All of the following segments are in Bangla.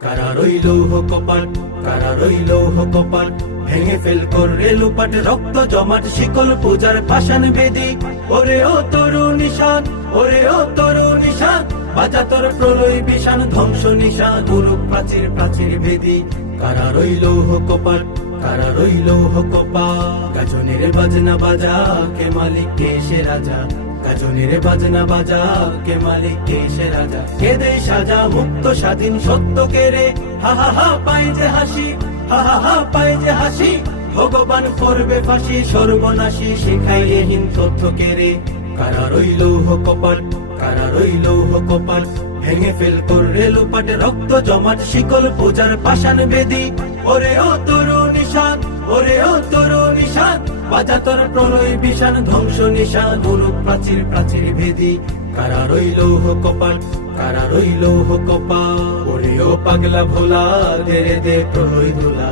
কারা রইল কপাট, কারা রইল কপাট, ভেঙে ফেল করে লুপাট, রক্ত জমাট শিকল পূজার পাষাণ বেদি। ওরে ও তরু নিশান, ওরে ও তরু নিশান, বাজা তোর প্রলয় বিষাণ ধ্বংস নিশান, গুরু প্রাচীর প্রাচীর ভেদি। কারা রইল কপাট, কারা রইল কপাট, গাজনের বাজনা বাজা, কে মালিক কে সে রাজা। গাজনের বাজনা বাজা, কে মালিক কে সে রাজা। কে দে সাজা মুক্ত স্বাধীন সত্য কে রে, হা হা হা পাই যে হাসি, হা হা হা পাই যে হাসি। ভগবান করবে ফাঁসি সর্বনাশী, শিখাই হীন তথ্য কে রে। কারা রইল কপাট, কারা রইল কপাট, ভেঙে ফেল করে লুপাট, রক্ত জমাট শিকল পূজার পাষাণ বেদি। ওরে ও তরু নিশান, ওরে ও তরু নিশান, বাজা তোর প্রলয় বিষাণ ধ্বংস নিশান, গুরু প্রাচীর প্রাচীর ভেদি। কারা রইল কপাট, কারা রইল কপাট, ওরে ও পাগলা ভোলা, দেরে দে প্রলয় দোলা।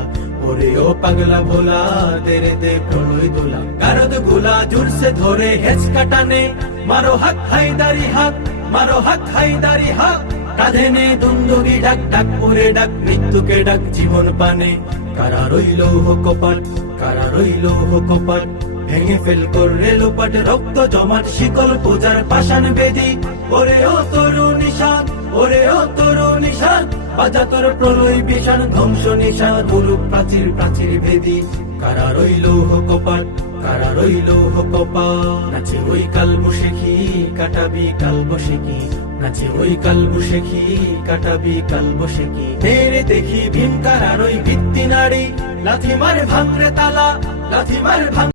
ওরে ও পাগলা ভোলা, দেরে দে প্রলয় দোলা। গারদ গুলা জুড়ছে ধরে হেঁচ কাটানে, মারো হাক হায়দারি হাক, মারো হাক হায়দারি হাক। কাঁধে নে দুন্দুগি ডাক, ডাক করে ডাক মৃত্যুকে ডাক জীবন পানে। কারা রইল কপাট, কারা রইল কপাট, ভেঙে ফেল করে লুপাট, রক্ত জমাট শিকল পূজার পাষাণ বেদি। ওরে ও তরু নিশান, ওরে ও তরু নিশান, বাজা তোর প্রলয় বিষাণ ধ্বংস নিশান, গুরু প্রাচীর প্রাচীর ভেদি। কারা রইল কপাট, কারা রইল কপাট, নাচে ওই কাল বসেখি কাটাবি কাল বসেখি, নাচে ওই কাল বসেখি কাটাবি কাল বসেখি। তেরে দেখি ভীম কারার ওই ভিত্তি নারী, লাথি মার ভাঙরে তালা, লাথি মার ভাঙ।